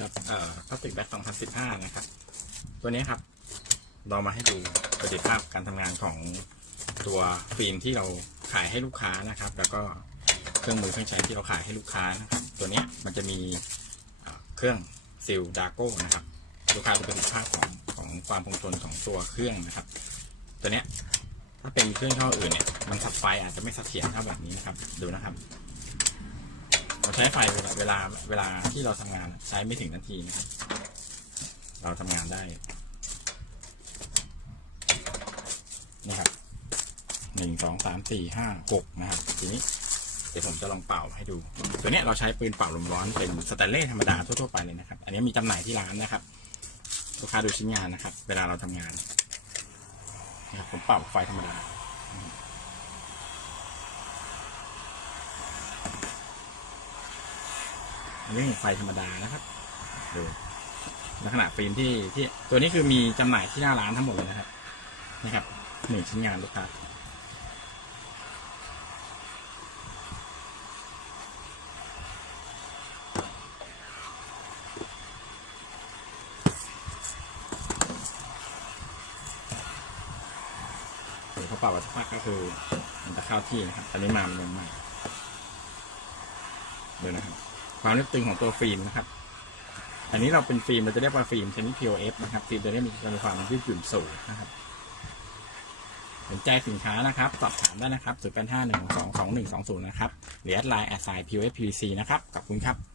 กับเอ่อพลาสติกแบ็ค2015 นะครับ ตัวนี้ครับ เรามาให้ดูประสิทธิภาพการทำงานของตัวฟิล์มที่เราขายให้ลูกค้านะครับ แล้วก็เครื่องมือเครื่องใช้ที่เราขายให้ลูกค้านะครับ ตัวนี้มันจะมีเครื่องซิลดาโก้นะครับ ลูกค้าดูประสิทธิภาพของของความคงทนของตัวเครื่องนะครับ ตัวนี้ถ้าเป็นเครื่องยี่ออื่นเนี่ย มันสับไฟอาจจะไม่เสถียรเท่าแบบนี้นะครับ ดูนะครับ เราใช้ไฟเวลาเวลาที่เราทำงานใช้ไม่ถึงนาทีนะครับ เราทำงานได้ นี่ครับหนึ่งสองสามสี่ห้าหกนะครับ ทีนี้เดี๋ยวผมจะลองเป่าให้ดู ตัวนี้เราใช้ปืนเป่าลมร้อนเป็นสแตนเลสธรรมดาทั่วๆไปเลยนะครับ อันนี้มีจำหน่ายที่ร้านนะครับลูกค้าดูชิ้นงานนะครับ เวลาเราทำงานนะครับผมเป่าไฟธรรมดา อันนี้ไฟธรรมดานะครับดูลักษณะฟิล์มที่ที่ตัวนี้คือมีจำหน่ายที่หน้าร้านทั้งหมดเลยนะครับนี่ครับหนึ่งชิ้นงานลูกค้าเดี๋ยวเขาเป่าสักพักก็คือมันจะเข้าที่นะครับตอนนี้มามันลงมาดูนะครับ ความลึกตึงของตัวฟิล์มนะครับ อันนี้เราเป็นฟิล์มเราจะเรียกว่าฟิล์มชนิด POF นะครับฟิล์มตัวนี้มีความยืดหยุ่นสูงนะครับสนใจสินค้านะครับ สอบถามได้นะครับ 0 8 5 1 2 2 1 2 0 นะครับหรือแอดไลน์แอดไซน์ POF PVC นะครับ ขอบคุณครับ